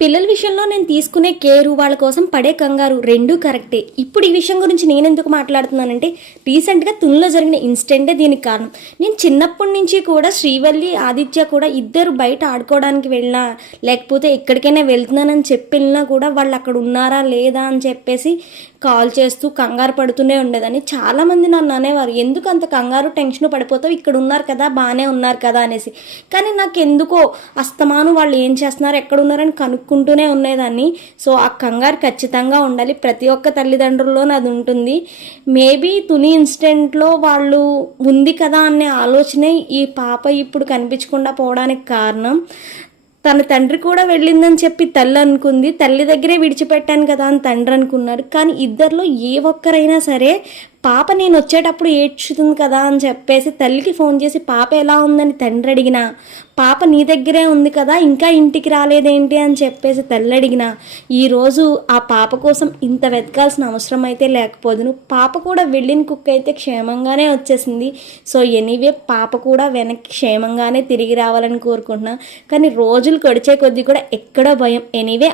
పిల్లల విషయంలో నేను తీసుకునే కేరు, వాళ్ళ కోసం పడే కంగారు రెండూ కరెక్టే. ఇప్పుడు ఈ విషయం గురించి నేనెందుకు మాట్లాడుతున్నానంటే, రీసెంట్‌గా తునిలో జరిగిన ఇన్సిడెంటే దీనికి కారణం. నేను చిన్నప్పటి నుంచి కూడా శ్రీవల్లి, ఆదిత్య కూడా ఇద్దరు బయట ఆడుకోవడానికి వెళ్ళినా, లేకపోతే ఎక్కడికైనా వెళ్తున్నానని చెప్పి వెళ్ళినా కూడా వాళ్ళు అక్కడ ఉన్నారా లేదా అని చెప్పేసి కాల్ చేస్తూ కంగారు పడుతూనే ఉండేదాన్ని. చాలామంది నన్ను అనేవారు, ఎందుకు అంత కంగారు టెన్షన్ పడిపోతావు, ఇక్కడ ఉన్నారు కదా, బాగానే ఉన్నారు కదా అనేసి. కానీ నాకెందుకో అస్తమాను వాళ్ళు ఏం చేస్తున్నారు, ఎక్కడున్నారని కనుక్కుంటూనే ఉండేదాన్ని. సో ఆ కంగారు ఖచ్చితంగా ఉండాలి, ప్రతి ఒక్క తల్లిదండ్రుల్లోనూ అది ఉంటుంది. మేబీ తుని ఇన్సిడెంట్లో వాళ్ళు ఉంది కదా అనే ఆలోచనే ఈ పాప ఇప్పుడు కనిపించకుండా పోవడానికి కారణం. తన తండ్రి కూడా వెళ్ళిందని చెప్పి తల్లి అనుకుంది, తల్లి దగ్గరే విడిచిపెట్టాను కదా అని తండ్రి అనుకున్నాడు. కానీ ఇద్దరిలో ఏ ఒక్కరైనా సరే పాప నేను వచ్చేటప్పుడు ఏడ్చుతుంది కదా అని చెప్పేసి తల్లికి ఫోన్ చేసి పాప ఎలా ఉందని తండ్రి అడిగినా, పాప నీ దగ్గరే ఉంది కదా ఇంకా ఇంటికి రాలేదేంటి అని చెప్పేసి తల్లి అడిగినా, ఈరోజు ఆ పాప కోసం ఇంత వెతకాల్సిన అవసరం అయితే లేకపోదును. పాప కూడా వెళ్ళిన కుక్క అయితే క్షేమంగానే వచ్చేసింది. సో ఎనీవే పాప కూడా వెనక్కి క్షేమంగానే తిరిగి రావాలని కోరుకుంటున్నా. కానీ రోజులు గడిచే కొద్దీ కూడా ఎక్కడో భయం. ఎనీవే